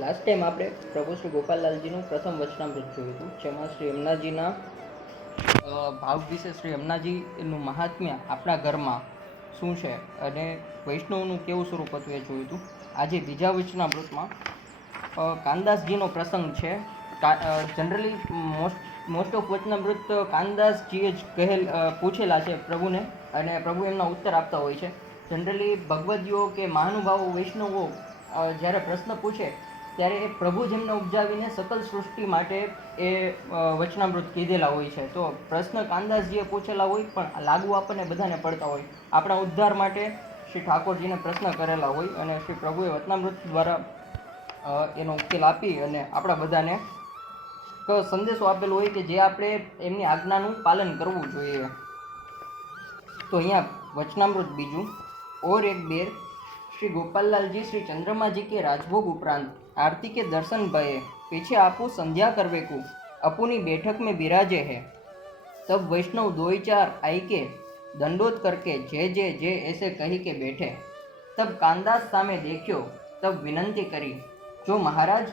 Last time આપણે પ્રભુ શ્રી ગોપાલલાલજીનું પ્રથમ વચનામૃત જોયું હતું, જેમાં શ્રી યમુનાજીના ભાવ વિશે શ્રી યમુનાજીનું મહાત્મ્ય આપણા ઘરમાં શું છે અને વૈષ્ણવનું કેવું સ્વરૂપ હતું એ જોયું હતું. આજે બીજા વચનામૃતમાં કાનદાસજીનો પ્રસંગ છે. Generally most most of Vachanamrut કાનદાસજીએ જ કહેલ પૂછેલા છે પ્રભુને અને પ્રભુ એમના ઉત્તર આપતા હોય છે. જનરલી ભગવદીઓ કે મહાનુભાવો, વૈષ્ણવો જ્યારે પ્રશ્ન પૂછે ત્યારે એ પ્રભુ જેમને ઉપજાવીને સકલ સૃષ્ટિ માટે એ વચનામૃત કીધેલા હોય છે. તો પ્રશ્ન કાંદાસજીએ પૂછેલા હોય, પણ લાગુ આપણને બધાને પડતા હોય. આપણા ઉદ્ધાર માટે શ્રી ઠાકોરજીને પ્રશ્ન કરેલા હોય અને શ્રી પ્રભુએ વચનામૃત દ્વારા એનો ઉકેલ આપી અને આપણા બધાને સંદેશો આપેલો હોય કે જે આપણે એમની આજ્ઞાનું પાલન કરવું જોઈએ. તો અહીંયા વચનામૃત બીજું. ઓર એક બેર. શ્રી ગોપાલલાલજી, શ્રી ચંદ્રમાજી કે રાજભોગ ઉપરાંત आरती के दर्शन भये, पीछे आपू संध्या करवे को अपुनी बैठक में विराजे है। तब वैष्णव दो चार आई के दंडोत करके जय जय जय ऐसे कही के बैठे। तब कांदास सामे देखियो, तब विनंती करी, जो महाराज,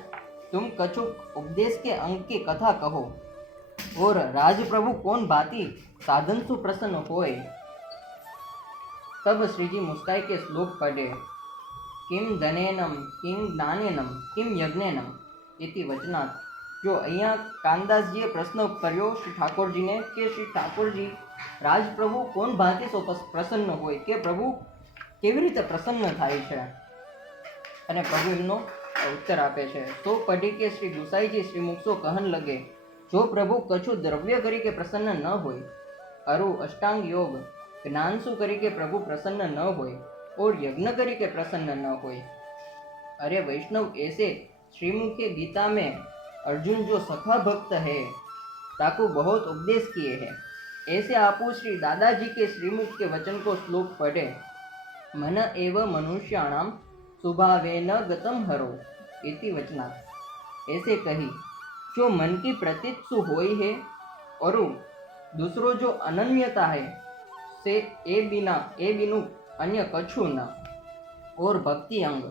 तुम कछुक उपदेश के अंग की कथा कहो, और राजप्रभु कौन भांति साधन सुप्रसन्न होए? तब श्रीजी मुस्काई के श्लोक पढ़े। કિમ ધનેનમ, કિમ જ્ઞાનેનમ, કિમ યજ્ઞેનમ એથી વચનાત. જો અહીંયા કાનદાસજીએ પ્રશ્ન કર્યો શ્રી ઠાકોરજીને કે શ્રી ઠાકોરજી, રાજપ્રભુ કોણ ભાતે સો પ્રસન્ન હોય કે પ્રભુ કેવી રીતે પ્રસન્ન થાય છે? અને પ્રભુ એમનો ઉત્તર આપે છે. તો પઢી શ્રી ગુસાઈજી શ્રી મુક્સો કહન લગે, જો પ્રભુ કછું દ્રવ્ય કરી કે પ્રસન્ન ન હોય, અરુ અષ્ટાંગ યોગ, જ્ઞાનસુ કરી કે પ્રભુ પ્રસન્ન ન હોય और यज्ञ करी के प्रसन्न न होए। अरे वैष्णव, ऐसे श्रीमुख गीता में अर्जुन जो सखा भक्त है, ताको बहुत उपदेश किए हैं। ऐसे आपू श्री दादाजी के श्रीमुख के वचन को श्लोक पढ़े। मन एव मनुष्याणाम स्वभावे न गतम हरो, इति वचना ऐसे कही, जो मन की प्रतीत सु होई है और दूसरो जो अनन्यता है, से ए बिना, ए बिनु अन्य कछु न और भक्ति अंग,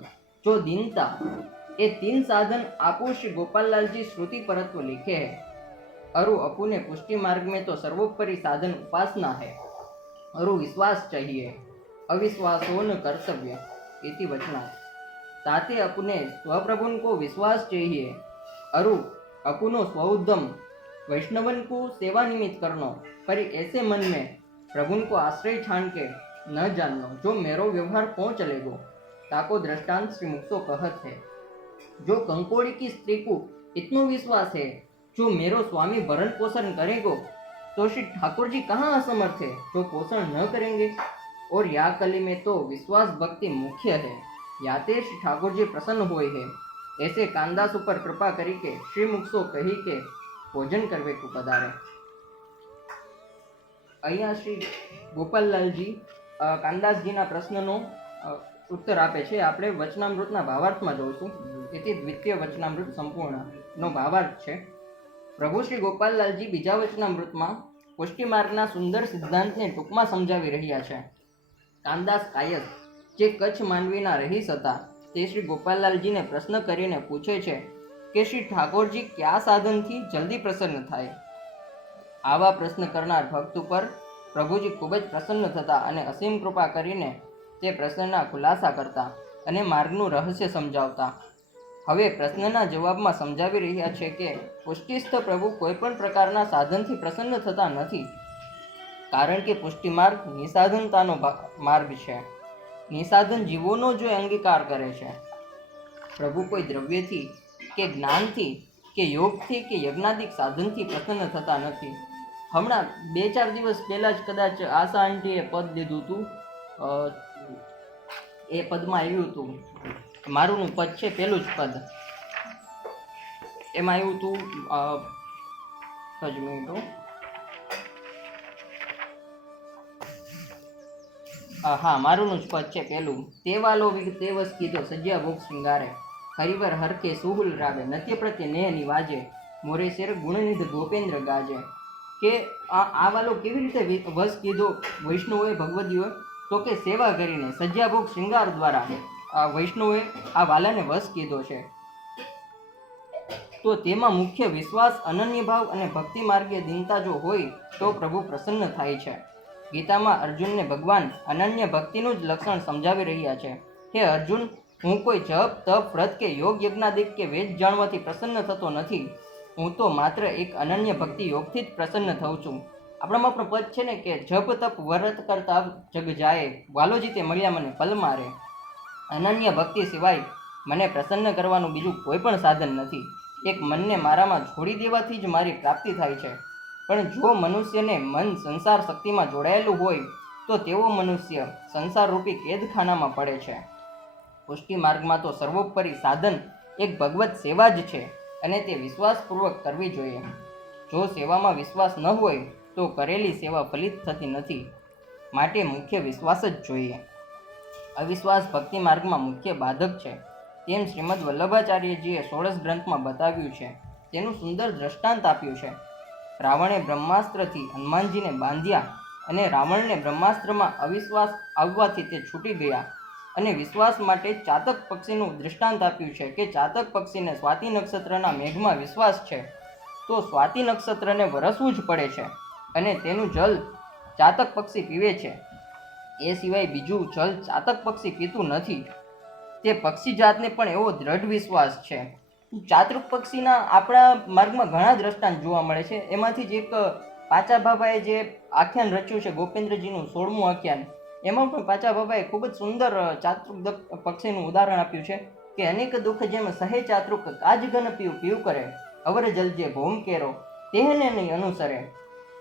जो दीनता, ये तीन साधन आपो श्री गोपाल जी श्रुति परत्व लिखे हैं। अरु अपू ने पुष्टि मार्ग में तो सर्वोपरि साधन उपासना है। अरु विश्वास चाहिए अविश्वासो न कर्तव्य इति वचना। ताते अपने स्वप्रभुन को विश्वास चाहिए, अरु अपुनो स्वउद्यम, वैष्णवन को सेवा निमित्त करनो, पर ऐसे मन में प्रभुन को आश्रय छान के न जाननो जो मेरो व्यवहार पहुंच चलेगो ताको दृष्टांत श्री मुक्तो कहत है जो कंकोड़ी की स्त्री को इतनो विश्वास है जो मेरो स्वामी भरण पोषण करेगो तो श्री ठाकुर जी कहाँ असमर्थ है जो पोषण न करेंगे और या कली में तो विश्वास भक्ति मुख्य है याते श्री ठाकुर जी प्रसन्न हुए है ऐसे कांदास ऊपर कृपा करी के श्री मुक्सो कही के भोजन करवे को पधारे અહીંયા શ્રી ગોપાલલાલજી અ, કાનદાસજીના પ્રશ્નનો ઉત્તર આપે છે. આપણે વચનામૃતના ભાવાર્થમાં જોઈશું તેથી દ્વિતીય વચનામૃત સંપૂર્ણનો ભાવાર્થ છે. પ્રભુ શ્રી ગોપાલલાલજી બીજા વચનામૃતમાં પુષ્ટિમાર્ગના સુંદર સિદ્ધાંતને ટૂંકમાં સમજાવી રહ્યા છે. કાનદાસ કાયસ જે કચ્છ માંડવીના રહીશ હતા, તે શ્રી ગોપાલલાલજીને પ્રશ્ન કરીને પૂછે છે કે શ્રી ઠાકોરજી કયા સાધનથી જલ્દી પ્રસન્ન થાય? આવા પ્રશ્ન કરનાર ભક્ત ઉપર પ્રભુજી ખૂબ જ પ્રસન્ન થતા અને અસીમ કૃપા કરીને તે પ્રશ્નના ખુલાસા કરતા અને માર્ગનું રહસ્ય સમજાવતા. હવે પ્રશ્નના જવાબમાં સમજાવી રહ્યા છે કે પુષ્ટિસ્થ પ્રભુ કોઈપણ પ્રકારના સાધનથી પ્રસન્ન થતા નથી, કારણ કે પુષ્ટિ માર્ગ નિસાધનતાનો માર્ગ છે. નિસાધન જીવોનો જો અંગીકાર કરે છે. પ્રભુ કોઈ દ્રવ્યથી કે જ્ઞાનથી કે યોગથી કે યજ્ઞાદિક સાધનથી પ્રસન્ન થતા નથી. હમણાં બે ચાર દિવસ પહેલાં જ કદાચ આશા આંટીએ પદ લીધું હતું. એ પદમાં આવ્યું હતું. મારુંનું પદ છે, પહેલું જ પદ. એમાં આવ્યું હતું જ મિનિટ હા. મારુંનું જ પદ છે, પહેલું. તેવાલો તેવસ કીધો, સજ્યા ભોગ શિંગારે હરિવર હરખે સુહુલ રાવે, નત્ય પ્રત્યે નેહની વાજે. મોરે શેર ગુણનિધ ગોપેન્દ્ર ગાજે. કે આ વાલો કેવી રીતે વશ કીધો વૈષ્ણવોએ ભગવદીઓએ તો કે સેવા કરીને સજ્જાભોગ શૃંગાર દ્વારા આ વૈષ્ણવે આ વાલાને વશ કીધો છે. તો તેમાં મુખ્ય વિશ્વાસ, અનન્ય ભાવ અને ભક્તિ માર્ગે દિનતા જો હોય, તો પ્રભુ પ્રસન્ન થાય છે. ગીતામાં અર્જુનને ભગવાન અનન્ય ભક્તિનું જ લક્ષણ સમજાવી રહ્યા છે. હે અર્જુન, હું કોઈ જપ, તપ, વ્રત કે યોગ યજ્ઞાદિક કે વેદ જાણવાથી પ્રસન્ન થતો નથી. હું તો માત્ર એક અનન્ય ભક્તિ યોગથી જ પ્રસન્ન થઉં છું. આપણામાં પણ પદ છે ને કે જપ, તપ, વ્રત કરતા જગ જાય વાલોજી તે મળ્યા મને પલ મારે. અનન્ય ભક્તિ સિવાય મને પ્રસન્ન કરવાનું બીજું કોઈ પણ સાધન નથી. એક મનને મારામાં છોડી દેવાથી જ મારી પ્રાપ્તિ થાય છે. પણ જો મનુષ્યને મન સંસાર શક્તિમાં જોડાયેલું હોય, તો તેવો મનુષ્ય સંસાર રૂપી કેદખાનામાં પડે છે. પુષ્ટિ માર્ગમાં તો સર્વોપરી સાધન એક ભગવત સેવા જ છે. અને તે વિશ્વાસપૂર્વક કરવી જોઈએ. જો સેવામાં વિશ્વાસ ન હોય, તો કરેલી સેવા ફલિત થતી નથી. માટે મુખ્ય વિશ્વાસ જ જોઈએ. અવિશ્વાસ ભક્તિ માર્ગમાં મુખ્ય બાધક છે. તેમ શ્રીમદ વલ્લભાચાર્યજીએ ષોડશ ગ્રંથમાં બતાવ્યું છે. તેનું સુંદર દ્રષ્ટાંત આપ્યું છે. રાવણે બ્રહ્માસ્ત્રથી હનુમાનજીને બાંધ્યા અને રાવણને બ્રહ્માસ્ત્રમાં અવિશ્વાસ આવવાથી તે છૂટી ગયા. અને વિશ્વાસ માટે ચાતક પક્ષીનું દૃષ્ટાંત આપ્યું છે કે ચાતક પક્ષીને સ્વાતિ નક્ષત્રના મેઘમાં વિશ્વાસ છે, તો સ્વાતિ નક્ષત્રને વરસવું જ પડે છે અને તેનું જલ ચાતક પક્ષી પીવે છે. એ સિવાય બીજું જલ ચાતક પક્ષી પીતું નથી. તે પક્ષી જાતને પણ એવો દ્રઢ વિશ્વાસ છે. ચાતુક પક્ષીના આપણા માર્ગમાં ઘણા દ્રષ્ટાંત જોવા મળે છે. એમાંથી જ એક પાચા બાબાએ જે આખ્યાન રચ્યું છે ગોપેન્દ્રજીનું સોળમું આખ્યાન એમાં પણ પાચા બાબાએ ખૂબ જ સુંદર ચાતૃક પક્ષીનું ઉદાહરણ આપ્યું છે કે અનેક દુઃખ જેમ સહે ચાતૃક કાજ ઘન પીવ પીવ કરે, અવર જલજે ભોમ કેરો તેને નહીં અનુસરે.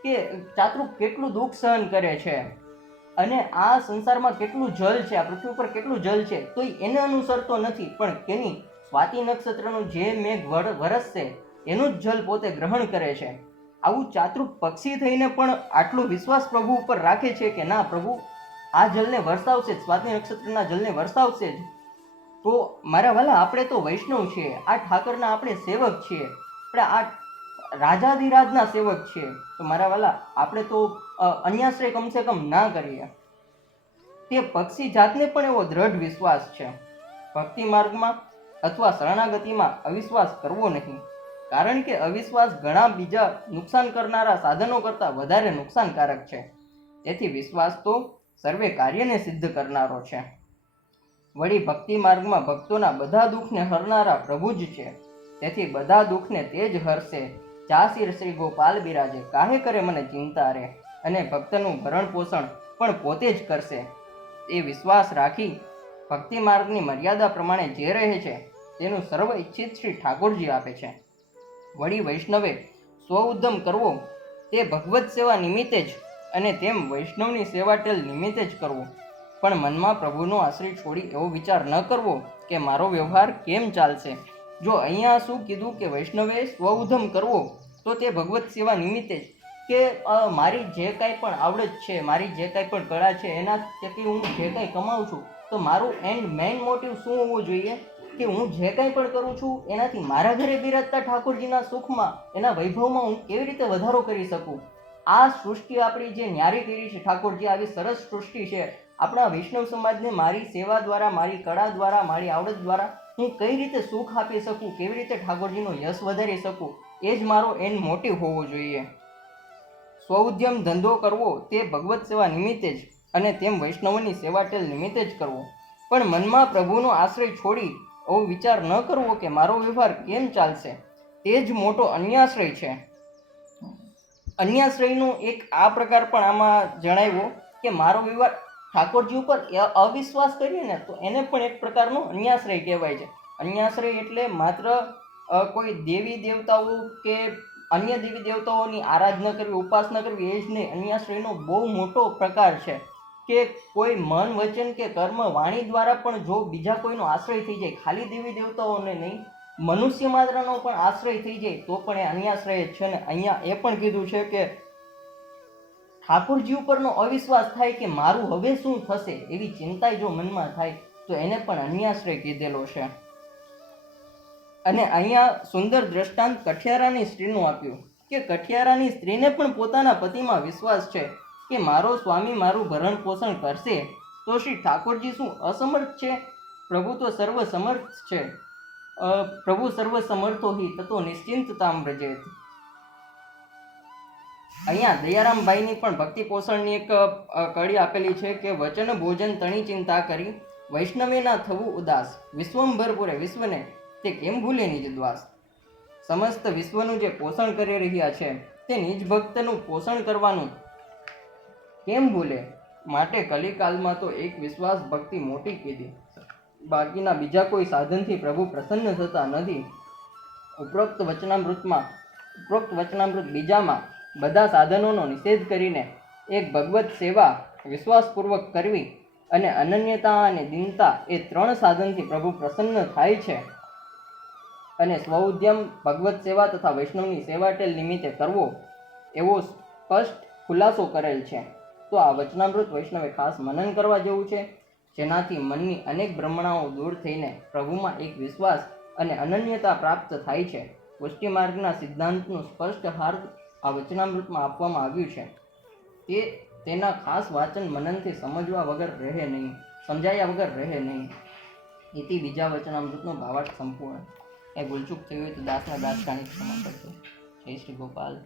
કે ચાતૃક કેટલું દુઃખ સહન કરે છે અને આ સંસારમાં કેટલું જલ છે, આ પૃથ્વી ઉપર કેટલું જલ છે, તો એને અનુસરતો નથી. પણ તેની સ્વાતિ નક્ષત્રનું જે મેઘ વર- વરસશે, એનું જ જલ પોતે ગ્રહણ કરે છે. આવું ચાતૃક પક્ષી થઈને પણ આટલો વિશ્વાસ પ્રભુ ઉપર રાખે છે કે ના, પ્રભુ આ જલને વરસાવશે જ સ્વાતિ નક્ષત્રના જલને વરસાવશે જ. તો મારા વાલા, આપણે તો વૈષ્ણવ છીએ. આ ઠાકરના આપણે સેવક છીએ. આપણે આ રાજાધિરાજના સેવક છીએ. તો મારા વાલા, આપણે તો અન્યાશ્રય કમસે કમ ના કરીએ. તે પક્ષી જાતને પણ એવો દ્રઢ વિશ્વાસ છે. ભક્તિ માર્ગમાં અથવા શરણાગતિમાં અવિશ્વાસ કરવો નહીં. કારણ કે અવિશ્વાસ ઘણા બીજા નુકસાન કરનારા સાધનો કરતાં વધારે નુકસાનકારક છે. તેથી વિશ્વાસ તો સર્વે કાર્યને સિદ્ધ કરનારો છે. વળી ભક્તિ માર્ગમાં ભક્તોના બધા દુઃખને હરનારા પ્રભુ જ છે. તેથી બધા દુઃખને તે જ હરશે. ચાસીર શ્રી ગોપાલ બિરાજે, કાહે કરે મને ચિંતા રે? અને ભક્તનું ભરણ પોષણ પણ પોતે જ કરશે. એ વિશ્વાસ રાખી ભક્તિ માર્ગની મર્યાદા પ્રમાણે જે રહે છે, તેનું સર્વ ઈચ્છિત શ્રી ઠાકોરજી આપે છે. વળી વૈષ્ણવે સ્વ ઉદ્ધમ કરવો તે ભગવત સેવા નિમિત્તે જ અને તેમ વૈષ્ણવની સેવા ટેલ નિમિત્તે જ કરવો. પણ મનમાં પ્રભુનો આશ્રય છોડી એવો વિચાર ન કરવો કે મારો વ્યવહાર કેમ ચાલશે? જો અહીંયા શું કીધું કે વૈષ્ણવે સ્વ ઉધમ કરવો, તો તે ભગવત સેવા નિમિત્તે જ. કે મારી જે કાંઈ પણ આવડત છે, મારી જે કાંઈ પણ કળા છે, એના થકી હું જે કાંઈ કમાઉં છું, તો મારું એન્ડ મેઇન મોટિવ શું હોવું જોઈએ? કે હું જે કાંઈ પણ કરું છું, એનાથી મારા ઘરે બિરાજતા ઠાકોરજીના સુખમાં, એના વૈભવમાં હું કેવી રીતે વધારો કરી શકું? આ સૃષ્ટિ આપણી જે ન્યારી કરી છે, ઠાકોરજી, આવી સરસ સૃષ્ટિ છે. આપણા વૈષ્ણવ સમાજને મારી સેવા દ્વારા, મારી કળા દ્વારા, મારી આવડત દ્વારા હું કઈ રીતે સુખ આપી શકું, કેવી રીતે ઠાકોરજીનો યશ વધારી શકું, એ જ મારો એન્ડ મોટિવ હોવો જોઈએ. સ્વઉદ્યમ ધંધો કરવો તે ભગવત સેવા નિમિત્તે જ અને તેમ વૈષ્ણવની સેવા ટેલ નિમિત્તે જ કરવો. પણ મનમાં પ્રભુનો આશ્રય છોડી એવો વિચાર ન કરવો કે મારો વ્યવહાર કેમ ચાલશે? તે જ મોટો અન્યાશ્રય છે. અન્યાશ્રયનો એક આ પ્રકાર પણ આમાં જણાવ્યો કે મારો વ્યવહાર ઠાકોરજી ઉપર અવિશ્વાસ કરીએ ને તો એને પણ એક પ્રકારનો અન્યાશ્રય કહેવાય છે. અન્યાશ્રય એટલે માત્ર કોઈ દેવી દેવતાઓ કે અન્ય દેવી દેવતાઓની આરાધના કરવી, ઉપાસના કરવી, એ જ નહીં, અન્યાશ્રયનો બહુ મોટો પ્રકાર છે કે કોઈ મન, વચન કે કર્મ વાણી દ્વારા પણ જો બીજા કોઈનો આશ્રય થઈ જાય, ખાલી દેવી દેવતાઓને નહીં મનુષ્ય માત્રનો પણ આશ્રય થઈ જાય તો પણ એ અન્યાશ્રય જ છે ને અહીંયા એ પણ કીધું છે કે ઠાકોરજી ઉપરનો અવિશ્વાસ થાય કે મારું હવે શું થશે એવી ચિંતા જો મનમાં થાય તો એને પણ અન્યાશ્રય કીધેલો છે. અને અહીંયા સુંદર દ્રષ્ટાંત કઠિયારાની સ્ત્રીનું આપ્યું કે કઠિયારાની સ્ત્રીને પણ પોતાના પતિમાં વિશ્વાસ છે કે મારો સ્વામી મારું ભરણ પોષણ કરશે તો શ્રી ઠાકોરજી શું અસમર્થ છે? પ્રભુ તો સર્વ સમર્થ છે. પ્રભુ સર્વ સમર્થો હિ, તતો નિશ્ચિંતતામ વ્રજેત. અહીંયા દયારામભાઈની પણ ભક્તિ પોષણની એક કડી આપેલી છે કે વચન ભોજન તણી ચિંતા કરી, વૈષ્ણવે ના થવું ઉદાસ. વિશ્વંભર પૂરે વિશ્વને તે કેમ ભૂલે નિજ દ્વાસ? સમસ્ત વિશ્વનું જે પોષણ કરી રહ્યા છે, તે નિજ ભક્તનું પોષણ કરવાનું કેમ ભૂલે? માટે કલિકાલમાં તો એક વિશ્વાસ ભક્તિ મોટી કીધી. બાકીના બીજા કોઈ સાધનથી પ્રભુ પ્રસન્ન થતા નથી. ઉપરોક્ત વચનામૃતમાં, ઉપરોક્ત વચનામૃત બીજામાં બધા સાધનોનો નિષેધ કરીને એક ભગવત સેવા વિશ્વાસપૂર્વક કરવી અને અનન્યતા અને દીનતા એ ત્રણ સાધનથી પ્રભુ પ્રસન્ન થાય છે. અને સ્વઉદ્યમ ભગવત સેવા તથા વૈષ્ણવની સેવાટેલ નિમિત્તે કરવો એવો સ્પષ્ટ ખુલાસો કરેલ છે. તો આ વચનામૃત વૈષ્ણવે ખાસ મનન કરવા જેવું છે? જેનાથી મનની અનેક ભ્રમણાઓ દૂર થઈને પ્રભુમાં એક વિશ્વાસ અને અનન્યતા પ્રાપ્ત થાય છે. પુષ્ટિ માર્ગના સિદ્ધાંતનું સ્પષ્ટ હાર્દ આ વચનામૃતમાં આપવામાં આવ્યું છે. તે તેના ખાસ વાચન મનનથી સમજવા વગર રહે નહીં, સમજાયા વગર રહે નહીં. એથી બીજા વચનામૃતનો ભાવાર્થ સંપૂર્ણ. એ ભૂલચૂક થયું હોય તો દાસના દાસ ક્ષમા કરજો. જય શ્રી ગોપાલ.